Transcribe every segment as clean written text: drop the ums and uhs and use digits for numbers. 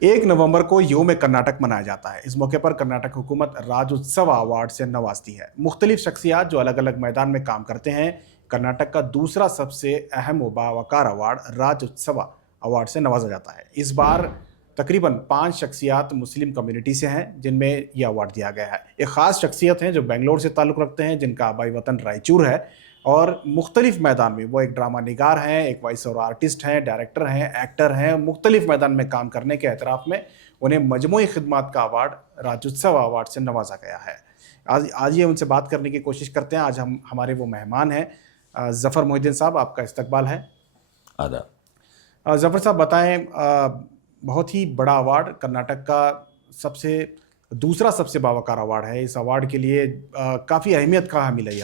1 नवंबर को योम कर्नाटक मनाया जाता है। इस मौके पर कर्नाटक हुकूमत राज्योत्सव अवार्ड से नवाजती है। मुख्तलिफ शख्सियात जो अलग अलग मैदान में काम करते हैं। कर्नाटक का दूसरा सबसे अहम व बावकार अवार्ड राज्योत्सव अवार्ड से नवाजा जाता है। इस बार तकरीबन 5 शख्सियात मुस्लिम कम्युनिटी से हैं जिनमें यह अवार्ड दिया गया है। एक ख़ास शख्सियत हैं जो बेंगलोर से ताल्लुक़ रखते हैं, जिनका आबाई वतन रायचूर है और मुख्तलिफ मैदान में वो एक ड्रामा निगार हैं, एक वॉइस ओवर आर्टिस्ट हैं, डायरेक्टर हैं, एक्टर हैं। मुख्तलिफ मैदान में काम करने के एतराफ़ में उन्हें मजमूई खिदमात का अवार्ड राज्योत्सव अवार्ड से नवाजा गया है। आज ये उनसे बात करने की कोशिश करते हैं। आज हमारे वो मेहमान हैं। ज़फ़र मोहिद्दीन साहब, आपका इस्तकबाल है। आदाब। ज़फ़र साहब बताएं, बहुत ही बड़ा अवार्ड, कर्नाटक का सबसे दूसरा सबसे बावकार अवार्ड है। इस अवार्ड के लिए काफ़ी अहमियत का हामिल है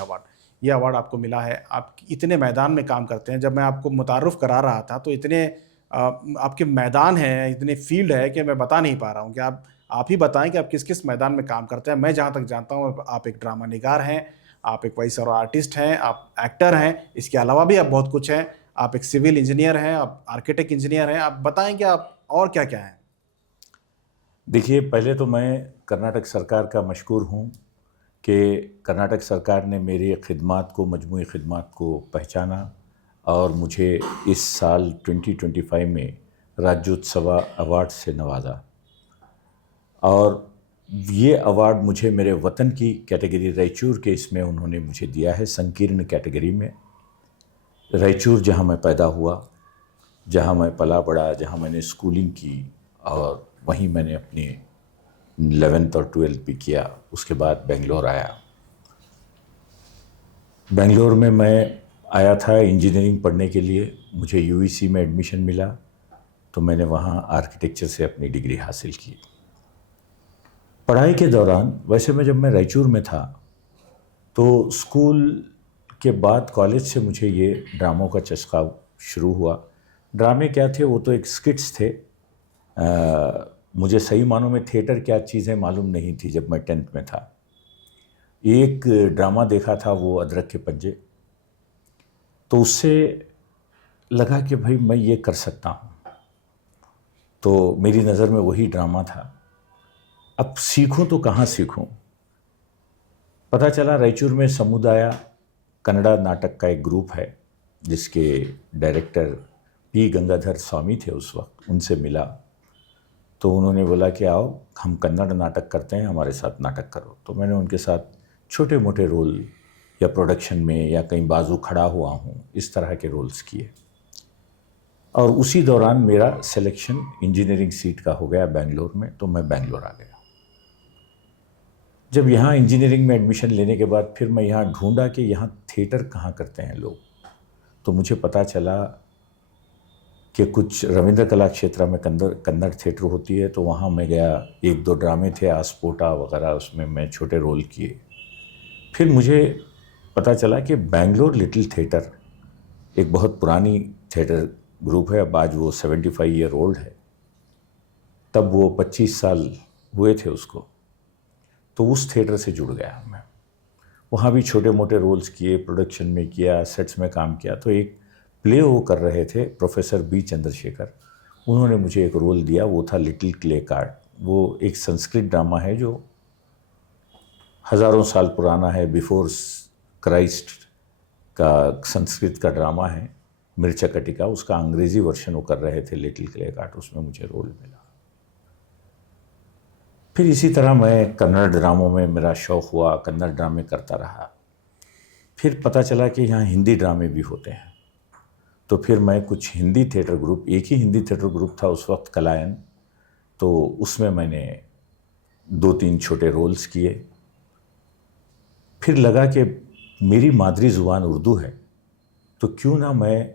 ये अवार्ड आपको मिला है। आप इतने मैदान में काम करते हैं। जब मैं आपको मुतारुफ़ करा रहा था तो इतने आपके मैदान हैं, इतने फील्ड है कि मैं बता नहीं पा रहा हूँ कि आप ही बताएं कि आप किस किस मैदान में काम करते हैं। मैं जहाँ तक जानता हूँ आप एक ड्रामा निगार हैं, आप एक वॉइस ओवर आर्टिस्ट हैं, आप एक्टर हैं, इसके अलावा भी आप बहुत कुछ हैं। आप एक सिविल इंजीनियर हैं, आप आर्किटेक्ट इंजीनियर हैं। आप बताएं कि आप और क्या क्या हैं। देखिए, पहले तो मैं कर्नाटक सरकार का मशकूर हूँ कि कर्नाटक सरकार ने मेरी खिदमात को, मजमूई खिदमात को पहचाना और मुझे इस साल 2025 में राज्योत्सव अवार्ड से नवाजा। और ये अवार्ड मुझे मेरे वतन की कैटेगरी रायचूर के इसमें उन्होंने मुझे दिया है, संकीर्ण कैटेगरी में। रायचूर जहाँ मैं पैदा हुआ, जहाँ मैं पला बड़ा, जहाँ मैंने स्कूलिंग की और वहीं मैंने अपनी 11th और 12th भी किया। उसके बाद बेंगलोर आया। बेंगलोर में मैं आया था इंजीनियरिंग पढ़ने के लिए। मुझे यूईसी में एडमिशन मिला तो मैंने वहाँ आर्किटेक्चर से अपनी डिग्री हासिल की। पढ़ाई के दौरान वैसे जब मैं रायचूर में था तो स्कूल के बाद कॉलेज से मुझे ये ड्रामों का चस्का शुरू हुआ। ड्रामे क्या थे? वो तो एक स्किट्स थे। मुझे सही मानों में थिएटर क्या चीज़ें मालूम नहीं थी जब मैं 10th में था। एक ड्रामा देखा था, वो अदरक के पंजे, तो उससे लगा कि भाई मैं ये कर सकता हूँ। तो मेरी नज़र में वही ड्रामा था। अब सीखूं तो कहाँ सीखूं? पता चला रायचूर में समुदाय कन्नड़ा नाटक का एक ग्रुप है जिसके डायरेक्टर पी गंगाधर स्वामी थे उस वक्त। उनसे मिला तो उन्होंने बोला कि आओ हम कन्नड़ नाटक करते हैं, हमारे साथ नाटक करो। तो मैंने उनके साथ छोटे मोटे रोल या प्रोडक्शन में या कहीं बाजू खड़ा हुआ हूँ, इस तरह के रोल्स किए। और उसी दौरान मेरा सिलेक्शन इंजीनियरिंग सीट का हो गया बेंगलोर में, तो मैं बेंगलोर आ गया। जब यहाँ इंजीनियरिंग में एडमिशन लेने के बाद फिर मैं यहाँ ढूंढा कि यहाँ थिएटर कहाँ करते हैं लोग। तो मुझे पता चला कि कुछ रविंद्र कला क्षेत्र में कन्नड़ थिएटर होती है, तो वहाँ मैं गया। 1-2 ड्रामे थे, आस्पोटा वगैरह, उसमें मैं छोटे रोल किए। फिर मुझे पता चला कि बेंगलोर लिटिल थिएटर एक बहुत पुरानी थिएटर ग्रुप है। अब आज वो 75 ईयर ओल्ड है, तब वो 25 साल हुए थे उसको। तो उस थिएटर से जुड़ गया मैं। वहाँ भी छोटे मोटे रोल्स किए, प्रोडक्शन में किया, सेट्स में काम किया। तो एक प्ले वो कर रहे थे प्रोफेसर बी चंद्रशेखर, उन्होंने मुझे एक रोल दिया, वो था लिटिल क्ले कार्ड। वो एक संस्कृत ड्रामा है जो हज़ारों साल पुराना है, बिफोर क्राइस्ट का संस्कृत का ड्रामा है, मिर्चाकटिका। उसका अंग्रेज़ी वर्शन वो कर रहे थे, लिटिल क्ले कार्ड। उसमें मुझे रोल मिला। फिर इसी तरह मैं कन्नड़ ड्रामों में मेरा शौक़ हुआ, कन्नड़ ड्रामे करता रहा। फिर पता चला कि यहाँ हिंदी ड्रामे भी होते हैं, तो फिर मैं कुछ हिंदी थिएटर ग्रुप, एक ही हिंदी थिएटर ग्रुप था उस वक्त, कलायन, तो उसमें मैंने 2-3 छोटे रोल्स किए। फिर लगा कि मेरी मादरी ज़ुबान उर्दू है, तो क्यों ना मैं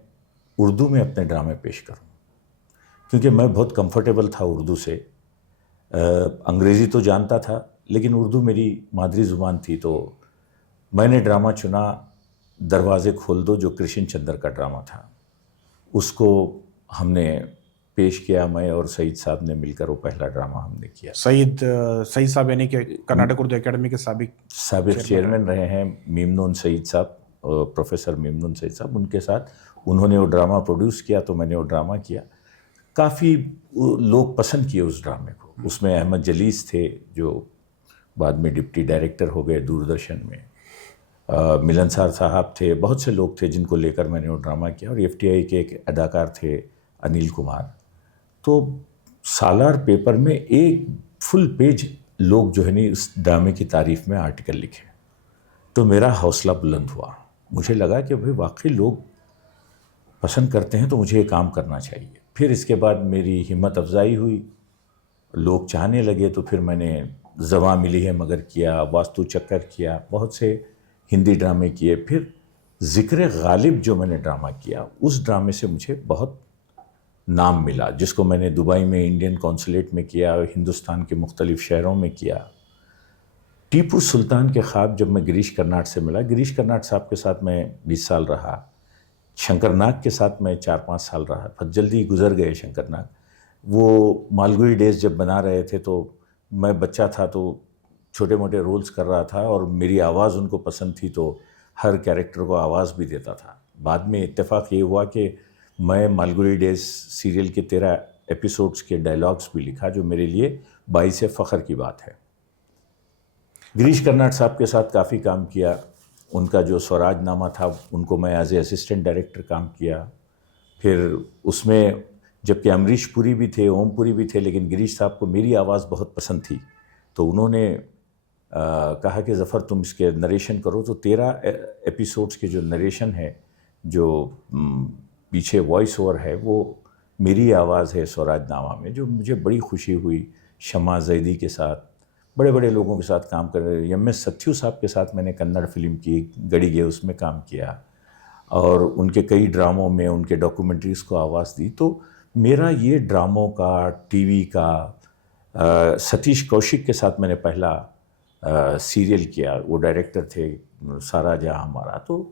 उर्दू में अपने ड्रामे पेश करूं, क्योंकि मैं बहुत कंफर्टेबल था उर्दू से। अंग्रेज़ी तो जानता था लेकिन उर्दू मेरी मादरी ज़ुबान थी। तो मैंने ड्रामा चुना दरवाज़े खोल दो, जो कृष्ण चंद्र का ड्रामा था। उसको हमने पेश किया, मैं और सईद साहब ने मिलकर। वो पहला ड्रामा हमने किया। सईद साहब यानी कि कर्नाटक उर्दू एकेडमी के साबिक चेयरमैन रहे हैं, मेमनून सईद साहब, प्रोफेसर मेमनून सईद साहब। उनके साथ उन्होंने वो ड्रामा प्रोड्यूस किया, तो मैंने वो ड्रामा किया। काफ़ी लोग पसंद किए उस ड्रामे को। उसमें अहमद जलीस थे जो बाद में डिप्टी डायरेक्टर हो गए दूरदर्शन में, मिलनसार साहब थे, बहुत से लोग थे जिनको लेकर मैंने वो ड्रामा किया, और एफटीआई के एक अदाकार थे अनिल कुमार। तो सालार पेपर में एक फुल पेज लोग जो है नहीं उस ड्रामे की तारीफ में आर्टिकल लिखे, तो मेरा हौसला बुलंद हुआ। मुझे लगा कि भाई वाकई लोग पसंद करते हैं तो मुझे ये काम करना चाहिए। फिर इसके बाद मेरी हिम्मत अफजाई हुई, लोग चाहने लगे, तो फिर मैंने ज़बां मिली है मगर किया, वास्तु चक्कर किया, बहुत से हिंदी ड्रामे किए। फिर ज़िक्र गालिब जो मैंने ड्रामा किया, उस ड्रामे से मुझे बहुत नाम मिला, जिसको मैंने दुबई में इंडियन कौंसलेट में किया, हिंदुस्तान के मुख्तलिफ़ शहरों में किया। टीपू सुल्तान के ख्वाब जब मैं गिरीश कर्नाड से मिला, गिरीश कर्नाड साहब के साथ मैं 20 साल रहा, शंकर नाग के साथ मैं 4-5 साल रहा, बहुत जल्दी गुजर गए शंकर नाग। वो मालगुडी डेज़ जब बना रहे थे तो मैं बच्चा था, तो छोटे मोटे रोल्स कर रहा था और मेरी आवाज़ उनको पसंद थी, तो हर कैरेक्टर को आवाज़ भी देता था। बाद में इत्तेफाक ये हुआ कि मैं मालगुडी डेज़ सीरियल के 13 एपिसोड्स के डायलॉग्स भी लिखा, जो मेरे लिए बाइस फ़ख्र की बात है। गिरीश कर्नाड साहब के साथ काफ़ी काम किया। उनका जो स्वराज नामा था उनको मैं एज ए असिस्टेंट डायरेक्टर काम किया। फिर उसमें जबकि अमरीश पुरी भी थे, ओम पुरी भी थे, लेकिन गिरीश साहब को मेरी आवाज़ बहुत पसंद थी, तो उन्होंने कहा कि ज़फ़र तुम इसके नरेशन करो। तो 13 एपिसोड्स के जो नरेशन है, जो पीछे वॉइस ओवर है, वो मेरी आवाज़ है स्वराज नामा में, जो मुझे बड़ी खुशी हुई। शमा जैदी के साथ, बड़े बड़े लोगों के साथ काम कर रहे। एम.एस. सत्यू साहब के साथ मैंने कन्नड़ फिल्म की गड़िगे, उसमें काम किया, और उनके कई ड्रामों में उनके डॉक्यूमेंट्रीज़ को आवाज़ दी। तो मेरा ये ड्रामों का, टीवी का, सतीश कौशिक के साथ मैंने पहला सीरियल किया, वो डायरेक्टर थे सारा जहाँ हमारा। तो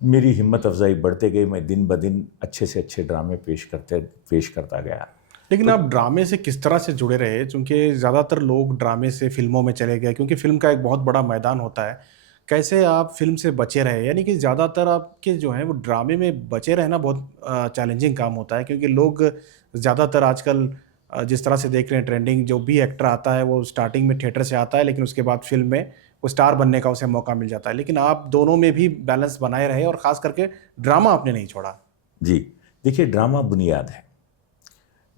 मेरी हिम्मत अफजाई बढ़ते गई, मैं दिन ब दिन अच्छे से अच्छे ड्रामे पेश करता गया। लेकिन आप ड्रामे से किस तरह से जुड़े रहे? क्योंकि ज़्यादातर लोग ड्रामे से फिल्मों में चले गए, क्योंकि फिल्म का एक बहुत बड़ा मैदान होता है। कैसे आप फिल्म से बचे रहे? यानी कि ज़्यादातर आपके जो हैं वो ड्रामे में बचे रहना बहुत चैलेंजिंग काम होता है, क्योंकि लोग ज़्यादातर आजकल जिस तरह से देख रहे हैं ट्रेंडिंग, जो भी एक्टर आता है वो स्टार्टिंग में थिएटर से आता है, लेकिन उसके बाद फिल्म में वो स्टार बनने का उसे मौका मिल जाता है। लेकिन आप दोनों में भी बैलेंस बनाए रहे और ख़ास करके ड्रामा आपने नहीं छोड़ा। जी, देखिए ड्रामा बुनियाद है।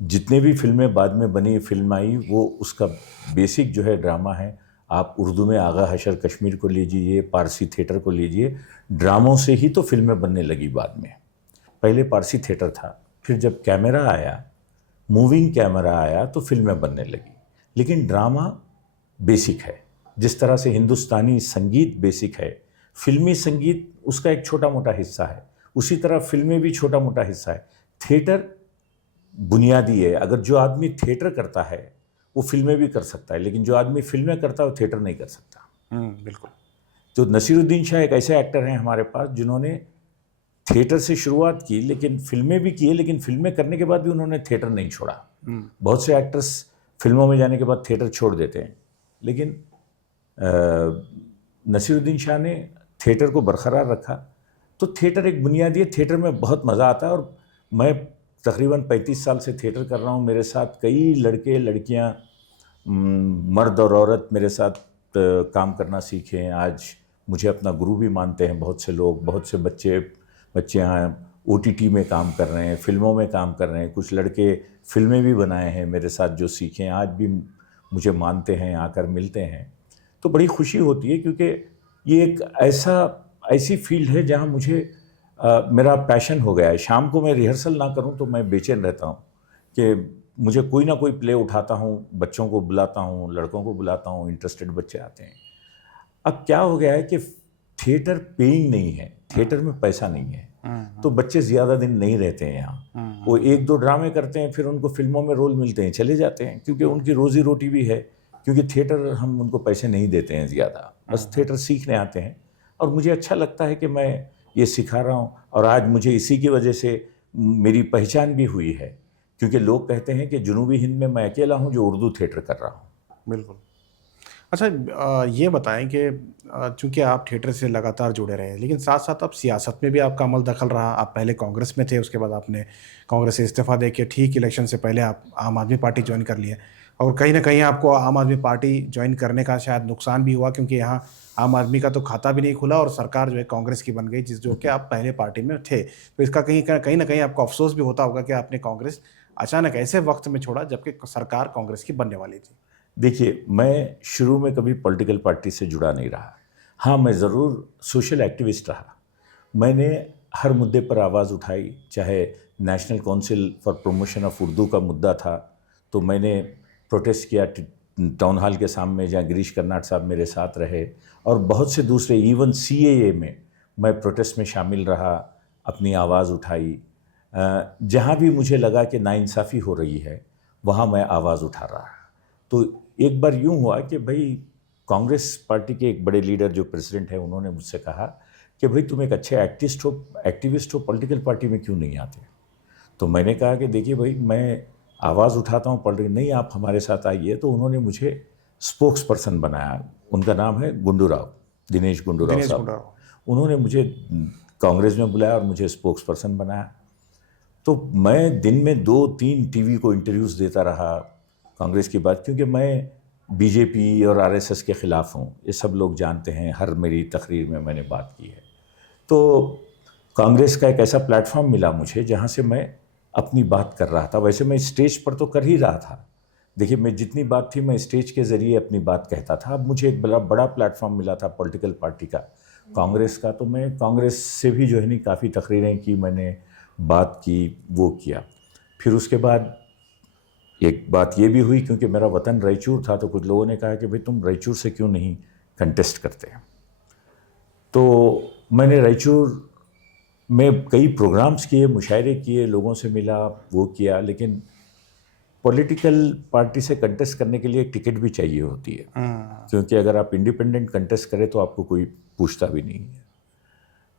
जितने भी फिल्में बाद में बनी, फिल्म आई, वो उसका बेसिक जो है ड्रामा है। आप उर्दू में आगा हशर कश्मीर को लीजिए, पारसी थिएटर को लीजिए, ड्रामों से ही तो फिल्में बनने लगी बाद में। पहले पारसी थिएटर था, फिर जब कैमरा आया, मूविंग कैमरा आया, तो फिल्में बनने लगी। लेकिन ड्रामा बेसिक है। जिस तरह से हिंदुस्तानी संगीत बेसिक है, फिल्मी संगीत उसका एक छोटा मोटा हिस्सा है, उसी तरह फिल्में भी छोटा मोटा हिस्सा है। थिएटर बुनियादी है। अगर जो आदमी थिएटर करता है वो फिल्में भी कर सकता है, लेकिन जो आदमी फिल्में करता है वो थिएटर नहीं कर सकता। बिल्कुल। तो नसीरुद्दीन शाह एक ऐसे एक्टर हैं हमारे पास जिन्होंने थिएटर से शुरुआत की, लेकिन फिल्में भी की, लेकिन फिल्में करने के बाद भी उन्होंने थिएटर नहीं छोड़ा। बहुत से एक्टर्स फिल्मों में जाने के बाद थिएटर छोड़ देते हैं, लेकिन नसीरुद्दीन शाह ने थिएटर को बरकरार रखा। तो थिएटर एक बुनियादी है, थिएटर में बहुत मज़ा आता है। और मैं तकरीबन 35 साल से थिएटर कर रहा हूँ। मेरे साथ कई लड़के लड़कियाँ, मर्द और औरत मेरे साथ काम करना सीखे हैं। आज मुझे अपना गुरु भी मानते हैं बहुत से लोग। बहुत से बच्चियाँ OTT में काम कर रहे हैं, फिल्मों में काम कर रहे हैं। कुछ लड़के फिल्में भी बनाए हैं मेरे साथ जो सीखे हैं, आज भी मुझे मानते हैं, आकर मिलते हैं। तो बड़ी खुशी होती है, क्योंकि ये एक ऐसी फील्ड है जहाँ मुझे मेरा पैशन हो गया है। शाम को मैं रिहर्सल ना करूं तो मैं बेचैन रहता हूं कि मुझे कोई ना कोई प्ले उठाता हूं, बच्चों को बुलाता हूं, लड़कों को बुलाता हूं, इंटरेस्टेड बच्चे आते हैं। अब क्या हो गया है कि थिएटर पेइंग नहीं है, थिएटर में पैसा नहीं है, तो बच्चे ज़्यादा दिन नहीं रहते हैं यहाँ। वो 1-2 ड्रामे करते हैं, फिर उनको फिल्मों में रोल मिलते हैं, चले जाते हैं, क्योंकि उनकी रोज़ी रोटी भी है। क्योंकि थिएटर हम उनको पैसे नहीं देते हैं ज़्यादा, बस थिएटर सीखने आते हैं। और मुझे अच्छा लगता है कि मैं ये सिखा रहा हूँ, और आज मुझे इसी की वजह से मेरी पहचान भी हुई है, क्योंकि लोग कहते हैं कि जनूबी हिंद में मैं अकेला हूँ जो उर्दू थिएटर कर रहा हूँ। बिल्कुल। अच्छा, ये बताएं कि चूंकि आप थिएटर से लगातार जुड़े रहे, लेकिन साथ साथ अब सियासत में भी आपका अमल दखल रहा। आप पहले कांग्रेस में थे, उसके बाद आपने कांग्रेस से इस्तीफा दे के ठीक इलेक्शन से पहले आप आम आदमी पार्टी ज्वाइन कर लिए, और कहीं ना कहीं आपको आम आदमी पार्टी ज्वाइन करने का शायद नुकसान भी हुआ, क्योंकि यहाँ आम आदमी का तो खाता भी नहीं खुला और सरकार जो है कांग्रेस की बन गई, जिस जो कि आप पहले पार्टी में थे। तो इसका कहीं ना कहीं आपको अफसोस भी होता होगा कि आपने कांग्रेस अचानक ऐसे वक्त में छोड़ा जबकि सरकार कांग्रेस की बनने वाली थी। देखिए, मैं शुरू में कभी पॉलिटिकल पार्टी से जुड़ा नहीं रहा। हाँ, मैं ज़रूर सोशल एक्टिविस्ट रहा। मैंने हर मुद्दे पर आवाज़ उठाई, चाहे national council for promotion of Urdu का मुद्दा था तो मैंने प्रोटेस्ट किया टाउन हॉल के सामने, जहाँ गिरीश कर्नाड साहब मेरे साथ रहे, और बहुत से दूसरे, इवन सीएए में मैं प्रोटेस्ट में शामिल रहा, अपनी आवाज़ उठाई। जहाँ भी मुझे लगा कि नाइंसाफ़ी हो रही है वहाँ मैं आवाज़ उठा रहा। तो एक बार यूँ हुआ कि भाई कांग्रेस पार्टी के एक बड़े लीडर जो प्रेसिडेंट हैं, उन्होंने मुझसे कहा कि भाई तुम एक अच्छे एक्टिविस्ट हो, पॉलिटिकल पार्टी में क्यों नहीं आते। तो मैंने कहा कि देखिए भाई, मैं आवाज़ उठाता हूँ पॉलिटिकल, नहीं आप हमारे साथ आइए। तो उन्होंने मुझे स्पोक्स पर्सन बनाया। उनका नाम है गुंडू राव, दिनेश गुंडू राव दिनेश साहब। गुंडूराव। उन्होंने मुझे कांग्रेस में बुलाया और मुझे स्पोक्स पर्सन बनाया। तो मैं दिन में 2-3 टीवी को इंटरव्यूज़ देता रहा कांग्रेस की बात, क्योंकि मैं बीजेपी और आरएसएस के ख़िलाफ़ हूँ, ये सब लोग जानते हैं, हर मेरी तकरीर में मैंने बात की है। तो कांग्रेस का एक ऐसा प्लेटफॉर्म मिला मुझे जहाँ से मैं अपनी बात कर रहा था। वैसे मैं स्टेज पर तो कर ही रहा था, देखिए मैं जितनी बात थी मैं स्टेज के ज़रिए अपनी बात कहता था। अब मुझे एक बड़ा प्लेटफॉर्म मिला था पॉलिटिकल पार्टी का, कांग्रेस का। तो मैं कांग्रेस से भी जो है नहीं, काफ़ी तकरीरें की मैंने, बात की, वो किया। फिर उसके बाद एक बात ये भी हुई, क्योंकि मेरा वतन रायचूर था, तो कुछ लोगों ने कहा कि भाई तुम रायचूर से क्यों नहीं कंटेस्ट करते। तो मैंने रायचूर में कई प्रोग्राम्स किए, मुशायरे किए, लोगों से मिला, वो किया, लेकिन पॉलिटिकल पार्टी से कंटेस्ट करने के लिए एक टिकट भी चाहिए होती है, क्योंकि अगर आप इंडिपेंडेंट कंटेस्ट करें तो आपको कोई पूछता भी नहीं है।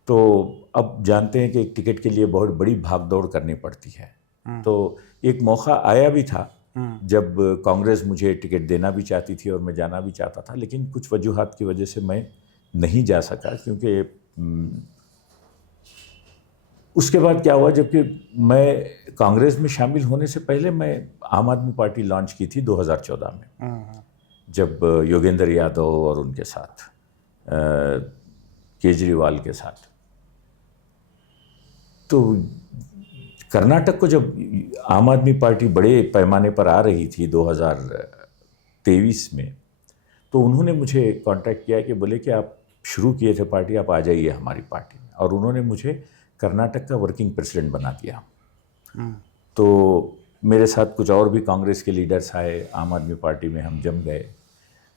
तो अब जानते हैं कि एक टिकट के लिए बहुत बड़ी भाग दौड़ करनी पड़ती है। तो एक मौका आया भी था जब कांग्रेस मुझे टिकट देना भी चाहती थी और मैं जाना भी चाहता था, लेकिन कुछ वजूहात की वजह से मैं नहीं जा सका। क्योंकि उसके बाद क्या हुआ, जबकि मैं कांग्रेस में शामिल होने से पहले मैं आम आदमी पार्टी लॉन्च की थी 2014 में, जब योगेंद्र यादव और उनके साथ केजरीवाल के साथ। तो कर्नाटक को जब आम आदमी पार्टी बड़े पैमाने पर आ रही थी 2023 में, तो उन्होंने मुझे कांटेक्ट किया कि बोले कि आप शुरू किए थे पार्टी, आप आ जाइए हमारी पार्टी में। और उन्होंने मुझे कर्नाटक का वर्किंग प्रेसिडेंट बना दिया। तो मेरे साथ कुछ और भी कांग्रेस के लीडर्स आए, आम आदमी पार्टी में हम जम गए।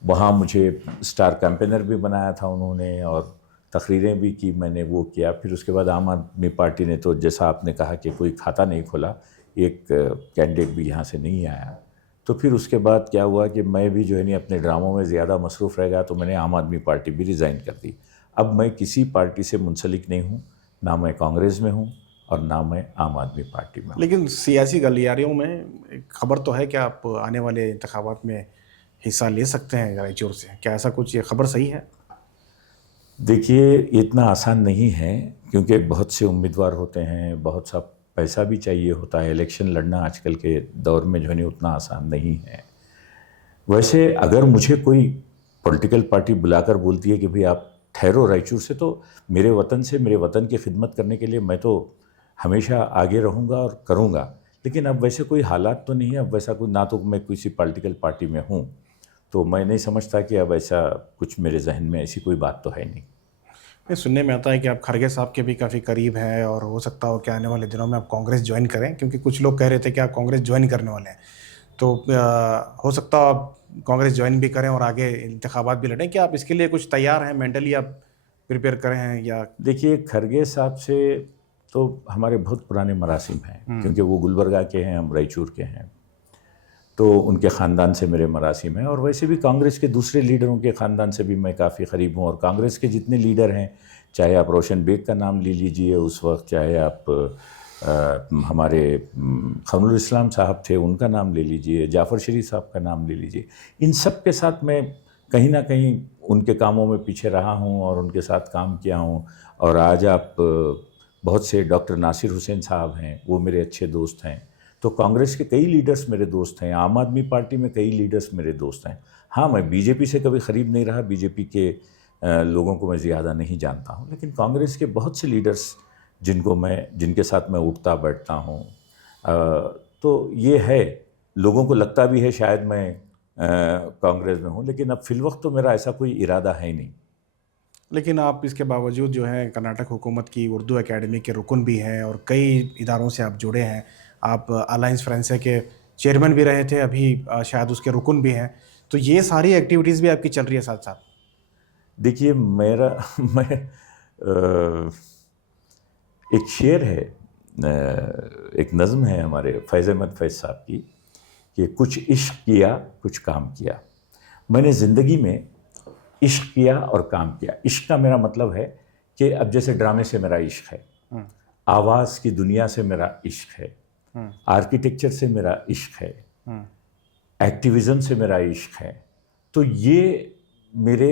वहाँ मुझे स्टार कैंपेनर भी बनाया था उन्होंने, और तकरीरें भी की मैंने, वो किया। फिर उसके बाद आम आदमी पार्टी ने, तो जैसा आपने कहा कि कोई खाता नहीं खोला, एक कैंडिडेट भी यहाँ से नहीं आया। तो फिर उसके बाद क्या हुआ कि मैं भी जो है नहीं अपने ड्रामों में ज़्यादा मसरूफ़ रह गया, तो मैंने आम आदमी पार्टी भी रिज़ाइन कर दी। अब मैं किसी पार्टी से मुंसलिक नहीं हूँ, ना मैं कांग्रेस में हूँ और ना मैं आम आदमी पार्टी में हूँ। लेकिन सियासी गलियारियों में एक खबर तो है कि आप आने वाले इंतखाबात में हिस्सा ले सकते हैं रायचूर से, क्या ऐसा कुछ, ये खबर सही है? देखिए, इतना आसान नहीं है, क्योंकि बहुत से उम्मीदवार होते हैं, बहुत सा पैसा भी चाहिए होता है। इलेक्शन लड़ना आजकल के दौर में जो है नहीं उतना आसान नहीं है। वैसे अगर मुझे कोई पॉलिटिकल पार्टी बुलाकर बोलती है कि भाई आप ठहरो रायचूर से, तो मेरे वतन से, मेरे वतन की खिदमत करने के लिए मैं तो हमेशा आगे रहूँगा और करूँगा। लेकिन अब वैसे कोई हालात तो नहीं है, अब वैसा कोई, ना तो मैं किसी पॉलिटिकल पार्टी में हूँ, तो मैं नहीं समझता कि अब ऐसा कुछ मेरे जहन में ऐसी कोई बात तो है नहीं। ये सुनने में आता है कि आप खड़गे साहब के भी काफ़ी करीब हैं, और हो सकता हो कि आने वाले दिनों में आप कांग्रेस ज्वाइन करें, क्योंकि कुछ लोग कह रहे थे कि आप कांग्रेस ज्वाइन करने वाले हैं। तो हो सकता हो आप कांग्रेस ज्वाइन भी करें और आगे इंतखाबात भी लड़ें। क्या आप इसके लिए कुछ तैयार हैं, मेंटली आप प्रिपेयर करें हैं या? देखिए, खरगे साहब से तो हमारे बहुत पुराने मरासिम हैं, क्योंकि वो गुलबर्गा के हैं, हम रायचूर के हैं, तो उनके ख़ानदान से मेरे मरासिम हैं। और वैसे भी कांग्रेस के दूसरे लीडरों के ख़ानदान से भी मैं काफ़ी क़रीब हूँ। और कांग्रेस के जितने लीडर हैं, चाहे आप रोशन बेग का नाम ले लीजिए उस वक्त, चाहे आप हमारे खमरुल इस्लाम साहब थे, उनका नाम ले लीजिए, जाफ़र शरीफ साहब का नाम ले लीजिए, इन सब के साथ मैं कहीं ना कहीं उनके कामों में पीछे रहा हूँ और उनके साथ काम किया हूँ। और आज आप बहुत से डॉक्टर नासिर हुसैन साहब हैं, वो मेरे अच्छे दोस्त हैं। तो कांग्रेस के कई लीडर्स मेरे दोस्त हैं, आम आदमी पार्टी में कई लीडर्स मेरे दोस्त हैं। हाँ, मैं बीजेपी से कभी करीब नहीं रहा, बीजेपी के लोगों को मैं ज़्यादा नहीं जानता हूँ, लेकिन कांग्रेस के बहुत से लीडर्स जिनके साथ मैं उठता बैठता हूँ। तो ये है, लोगों को लगता भी है शायद मैं कांग्रेस में हूँ, लेकिन अब फिलवक्त तो मेरा ऐसा कोई इरादा है ही नहीं। लेकिन आप इसके बावजूद जो है कर्नाटक हुकूमत की उर्दू एकेडमी के रुकन भी हैं और कई इदारों से आप जुड़े हैं। आप अलायंस फ्रांसेस के चेयरमैन भी रहे थे, अभी शायद उसके रुकन भी हैं। तो ये सारी एक्टिविटीज़ भी आपकी चल रही है साथ साथ। देखिए मेरा मैं एक शेर है, एक नज़्म है हमारे फैज़ अहमद फैज़ साहब की कि कुछ इश्क किया कुछ काम किया। मैंने ज़िंदगी में इश्क किया और काम किया। इश्क का मेरा मतलब है कि अब जैसे ड्रामे से मेरा इश्क है, आवाज़ की दुनिया से मेरा इश्क है, आर्किटेक्चर से मेरा इश्क है, एक्टिविज़म से मेरा इश्क है। तो ये मेरे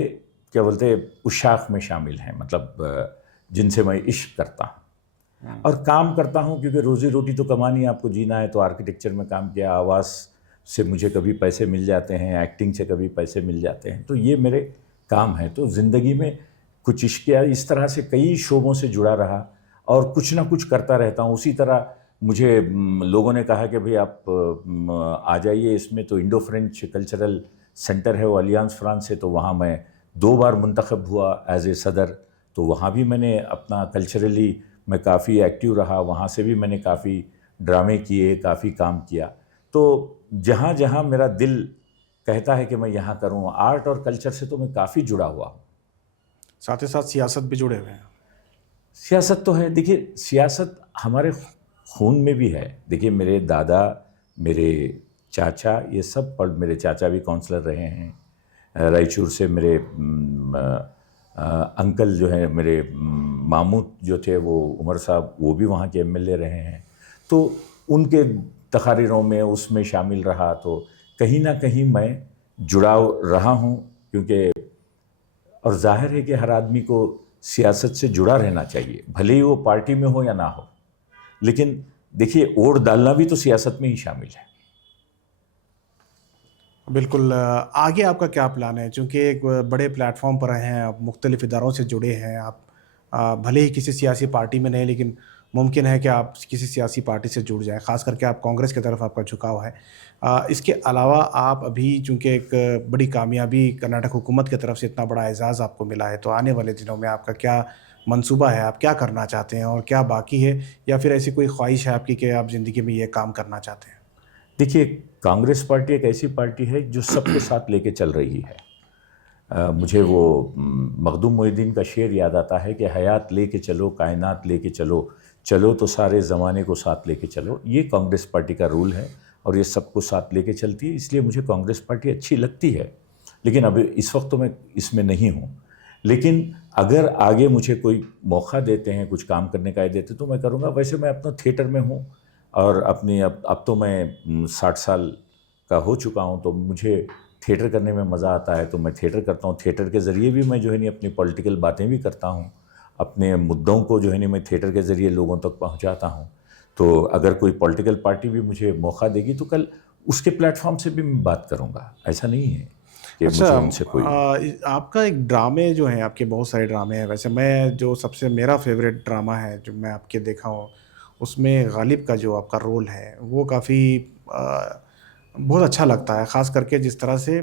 क्या बोलते हैं उशाक में शामिल हैं, मतलब जिनसे मैं इश्क करता हूँ और काम करता हूँ, क्योंकि रोज़ी रोटी तो कमानी, आपको जीना है। तो आर्किटेक्चर में काम किया, आवाज़ से मुझे कभी पैसे मिल जाते हैं, एक्टिंग से कभी पैसे मिल जाते हैं, तो ये मेरे काम है। तो ज़िंदगी में कुछ इश्क किया, इस तरह से कई शोबों से जुड़ा रहा और कुछ ना कुछ करता रहता हूँ। उसी तरह मुझे लोगों ने कहा कि भाई आप आ जाइए इसमें, तो इंडो फ्रेंच कल्चरल सेंटर है वो अलियांस फ्रांस से, तो वहाँ मैं 2 बार मुंतखब हुआ एज ए सदर। तो वहाँ भी मैंने अपना कल्चरली मैं काफ़ी एक्टिव रहा, वहाँ से भी मैंने काफ़ी ड्रामे किए, काफ़ी काम किया। तो जहाँ जहाँ मेरा दिल कहता है कि मैं यहाँ करूँ, आर्ट और कल्चर से तो मैं काफ़ी जुड़ा हुआ हूँ। साथ ही साथ सियासत भी जुड़े हुए हैं। सियासत तो है, देखिए सियासत हमारे खून में भी है। देखिए मेरे दादा, मेरे चाचा, ये सब मेरे चाचा भी काउंसलर रहे हैं। रायचूर से मेरे अंकल जो हैं, मेरे मामू जो थे वो उमर साहब, वो भी वहाँ के एमएलए रहे हैं। तो उनके तकारीरों में उसमें शामिल रहा, तो कहीं ना कहीं मैं जुड़ाव रहा हूँ। क्योंकि और जाहिर है कि हर आदमी को सियासत से जुड़ा रहना चाहिए, भले ही वो पार्टी में हो या ना हो। लेकिन देखिए वोट डालना भी तो सियासत में ही शामिल है। बिल्कुल। आगे आपका क्या प्लान है? चूँकि एक बड़े प्लेटफॉर्म पर हैं आप, मुख्तलिफ़ इदारों से जुड़े हैं आप, भले ही किसी सियासी पार्टी में नहीं, लेकिन मुमकिन है कि आप किसी सियासी पार्टी से जुड़ जाएँ, ख़ास करके आप कांग्रेस की तरफ आपका झुकाव है। इसके अलावा आप अभी चूँकि एक बड़ी कामयाबी कर्नाटक हुकूमत की तरफ से इतना बड़ा एज़ाज़ आपको मिला है, तो आने वाले दिनों में आपका क्या मंसूबा है? आप क्या करना चाहते हैं और क्या बाकी है, या फिर ऐसी कोई ख्वाहिश है आपकी कि आप ज़िंदगी में ये काम करना चाहते हैं? देखिए कांग्रेस पार्टी एक ऐसी पार्टी है जो सबके साथ लेके चल रही है। मुझे वो मखदूम मोहिउद्दीन का शेर याद आता है कि हयात लेके चलो, कायनात लेके चलो, चलो तो सारे ज़माने को साथ लेके चलो। ये कांग्रेस पार्टी का रूल है और ये सबको साथ लेके चलती है, इसलिए मुझे कांग्रेस पार्टी अच्छी लगती है। लेकिन अब इस वक्त तो मैं इसमें नहीं हूँ। लेकिन अगर आगे मुझे कोई मौका देते हैं, कुछ काम करने का देते, तो मैं करूँगा। वैसे मैं अपना थिएटर में हूँ और अपनी अब तो मैं 60 साल का हो चुका हूँ, तो मुझे थिएटर करने में मज़ा आता है, तो मैं थिएटर करता हूँ। थिएटर के ज़रिए भी मैं जो है नहीं अपनी पॉलिटिकल बातें भी करता हूँ, अपने मुद्दों को जो है नहीं मैं थिएटर के ज़रिए लोगों तक पहुँचाता हूँ। तो अगर कोई पॉलिटिकल पार्टी भी मुझे मौका देगी तो कल उसके प्लेटफॉर्म से भी मैं बात करूँगा। ऐसा नहीं है कि मुझे उनसे कोई आपका एक ड्रामे जो हैं, आपके बहुत सारे ड्रामे हैं। वैसे मैं जो सबसे मेरा फेवरेट ड्रामा है जो मैं आपके देखा हूँ, उसमें गालिब का जो आपका रोल है वो काफ़ी बहुत अच्छा लगता है। ख़ास करके जिस तरह से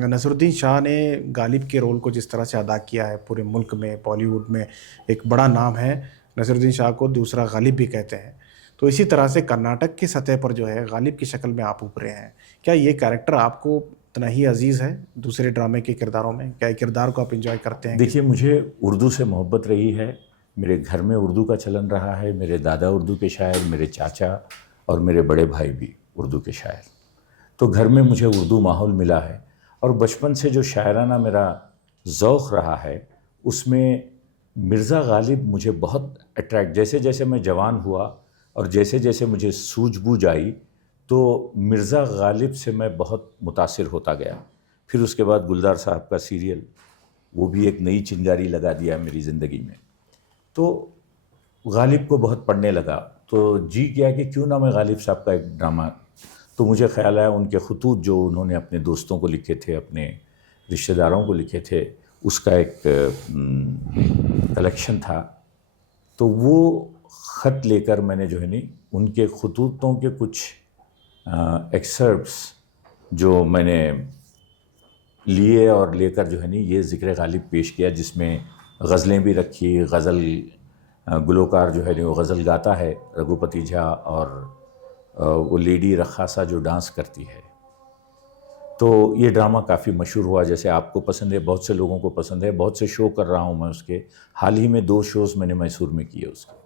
नसीरुद्दीन शाह ने गालिब के रोल को जिस तरह से अदा किया है, पूरे मुल्क में, बॉलीवुड में एक बड़ा नाम है। नसीरुद्दीन शाह को दूसरा गालिब भी कहते हैं। तो इसी तरह से कर्नाटक की सतह पर जो है गालिब की शक्ल में आप उभरे हैं। क्या ये कैरेक्टर आपको इतना ही अजीज़ है दूसरे ड्रामे के किरदारों में? क्या किरदार को आप एंजॉय करते हैं? देखिए मुझे उर्दू से मोहब्बत रही है। मेरे घर में उर्दू का चलन रहा है। मेरे दादा उर्दू के शायर, मेरे चाचा और मेरे बड़े भाई भी उर्दू के शायर। तो घर में मुझे उर्दू माहौल मिला है और बचपन से जो शायराना मेरा ज़ौक़ रहा है उसमें मिर्ज़ा गालिब मुझे बहुत अट्रैक्ट, जैसे जैसे मैं जवान हुआ और जैसे जैसे मुझे सूझबूझ आई तो मिर्ज़ा गालिब से मैं बहुत मुतासिर होता गया। फिर उसके बाद गुलजार साहब का सीरियल, वो भी एक नई चिंगारी लगा दिया मेरी ज़िंदगी में। तो गालिब को बहुत पढ़ने लगा, तो जी किया कि क्यों ना मैं गालिब साहब का एक ड्रामा। तो मुझे ख्याल आया उनके खतूत जो उन्होंने अपने दोस्तों को लिखे थे, अपने रिश्तेदारों को लिखे थे, उसका एक कलेक्शन था। तो वो ख़त लेकर मैंने जो है नहीं उनके खतूतों के कुछ एक्सर्प्ट्स जो मैंने लिए और लेकर जो है नहीं ये ज़िक्र गालिब पेश किया, जिसमें गज़लें भी रखी। गज़ल गुलकार जो है वो गज़ल गाता है रघुपति झा, और वो लेडी रखासा जो डांस करती है। तो ये ड्रामा काफ़ी मशहूर हुआ, जैसे आपको पसंद है, बहुत से लोगों को पसंद है, बहुत से शो कर रहा हूँ मैं उसके। हाल ही में 2 शोज़ मैंने मैसूर में किए उसके।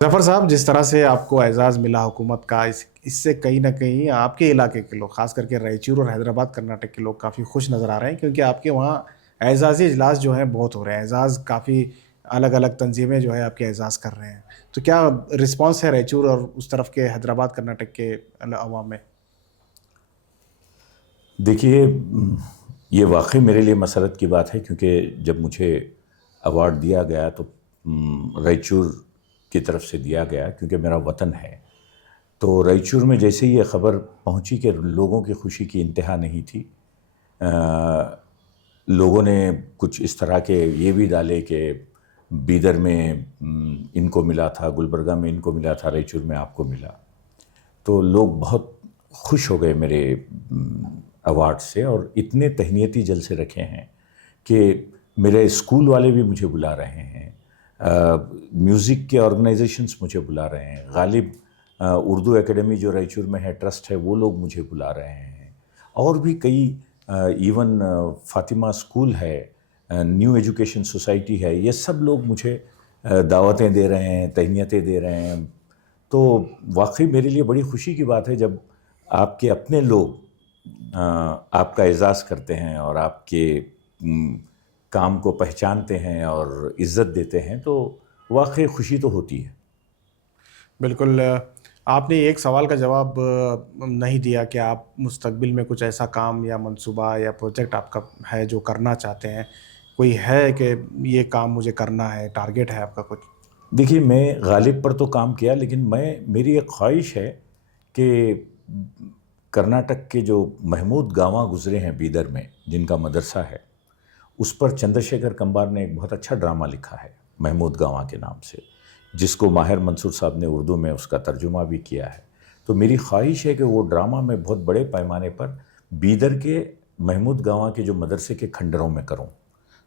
ज़फ़र साहब, जिस तरह से आपको एज़ाज़ मिला हुकूमत का, इससे कहीं न कहीं आपके इलाके के लोग, ख़ास करके रायचूर और हैदराबाद कर्नाटक के लोग काफ़ी खुश नज़र आ रहे हैं, क्योंकि आपके वहाँ एज़ाज़ी इजलास जो हैं बहुत हो रहे हैं। एज़ाज़ काफ़ी अलग-अलग तंज़ीमें जो है आपके एज़ाज़ कर रहे हैं। तो क्या रिस्पॉन्स है रायचूर और उस तरफ के हैदराबाद कर्नाटक के अवाम में? देखिए, ये वाकई मेरे लिए मसरत की बात है, क्योंकि जब मुझे अवार्ड दिया गया तो रायचूर की तरफ से दिया गया, क्योंकि मेरा वतन है। तो रायचूर में जैसे ही ये ख़बर पहुंची कि लोगों की खुशी की इंतहा नहीं थी, लोगों ने कुछ इस तरह के ये भी डाले कि बीदर में इनको मिला था, गुलबर्गा में इनको मिला था, रायचूर में आपको मिला। तो लोग बहुत खुश हो गए मेरे अवार्ड से, और इतने तहनीती जलसे रखे हैं कि मेरे स्कूल वाले भी मुझे बुला रहे हैं, म्यूज़िक के ऑर्गेनाइजेशंस मुझे बुला रहे हैं, गालिब उर्दू एकेडमी जो रायचूर में है, ट्रस्ट है, वो लोग मुझे बुला रहे हैं, और भी कई इवन फातिमा स्कूल है, न्यू एजुकेशन सोसाइटी है, ये सब लोग मुझे दावतें दे रहे हैं, तहनीतें दे रहे हैं। तो वाकई मेरे लिए बड़ी खुशी की बात है जब आपके अपने लोग आपका एज़ाज़ करते हैं और आपके काम को पहचानते हैं और इज़्ज़त देते हैं, तो वाकई खुशी तो होती है। बिल्कुल। आपने एक सवाल का जवाब नहीं दिया कि आप मुस्तकबिल में कुछ ऐसा काम या मंसूबा या प्रोजेक्ट आपका है जो करना चाहते हैं। कोई है कि ये काम मुझे करना है, टारगेट है आपका कुछ? देखिए, मैं गालिब पर तो काम किया, लेकिन मेरी एक ख्वाहिश है कि कर्नाटक के जो महमूद गाँव गुज़रे हैं बीदर में, जिनका मदरसा है, उस पर चंद्रशेखर कंबार ने एक बहुत अच्छा ड्रामा लिखा है महमूद गाँव के नाम से, जिसको माहिर मंसूर साहब ने उर्दू में उसका तर्जुमा भी किया है। तो मेरी ख्वाहिश है कि वो ड्रामा मैं बहुत बड़े पैमाने पर बीदर के महमूद गाँव के जो मदरसे के खंडरों में करूं।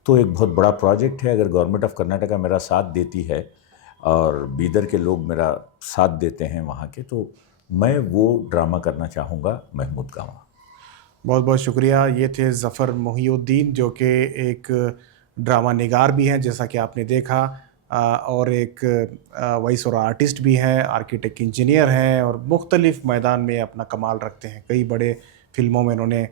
तो एक बहुत बड़ा प्रोजेक्ट है। अगर गवर्नमेंट ऑफ कर्नाटका मेरा साथ देती है और बीदर के लोग मेरा साथ देते हैं वहाँ के, तो मैं वो ड्रामा करना चाहूँगा महमूद गाँव। बहुत बहुत शुक्रिया। ये थे ज़फ़र मोहिउद्दीन, जो कि एक ड्रामा निगार भी हैं जैसा कि आपने देखा, और एक वॉइस ओवर आर्टिस्ट भी हैं, आर्किटेक्ट इंजीनियर हैं, और मुख्तलिफ़ मैदान में अपना कमाल रखते हैं। कई बड़े फ़िल्मों में इन्होंने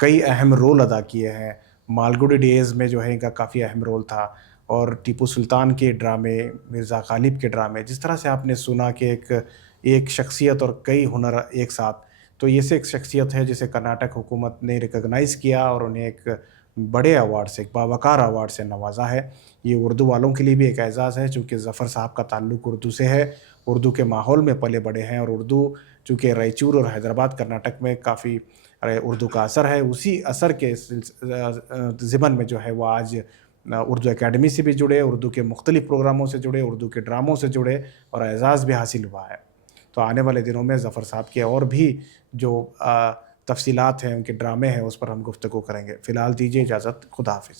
कई अहम रोल अदा किए हैं। मालगुडी डेज़ में जो है इनका काफ़ी अहम रोल था, और टीपू सुल्तान के ड्रामे, मिर्ज़ा गालिब के ड्रामे, जिस तरह से आपने सुना कि एक शख्सियत और कई हुनर एक साथ। तो ये से एक शख्सियत है जिसे कर्नाटक हुकूमत ने रिकॉग्नाइज़ किया और उन्हें एक बड़े अवार्ड से, एक बावकार अवार्ड से नवाजा है। ये उर्दू वालों के लिए भी एक एज़ाज़ है, चूँकि ज़फ़र साहब का ताल्लुक़ उर्दू से है, उर्दू के माहौल में पले बड़े हैं, और उर्दू चूँकि रायचूर और हैदराबाद कर्नाटक में काफ़ी उर्दू का असर है, उसी असर के ज़िमन में जो है वो आज उर्दू एकेडमी से भी जुड़े, उर्दू के मुख्तलिफ़ प्रोग्रामों से जुड़े, उर्दू के ड्रामों से जुड़े, और एज़ाज़ भी हासिल हुआ है। तो आने वाले दिनों में ज़फ़र साहब के और भी जो तफ़सीलात हैं, उनके ड्रामे हैं, उस पर हम गुफ्तगू करेंगे। फ़िलहाल दीजिए इजाज़त। खुदा हाफ़िज़।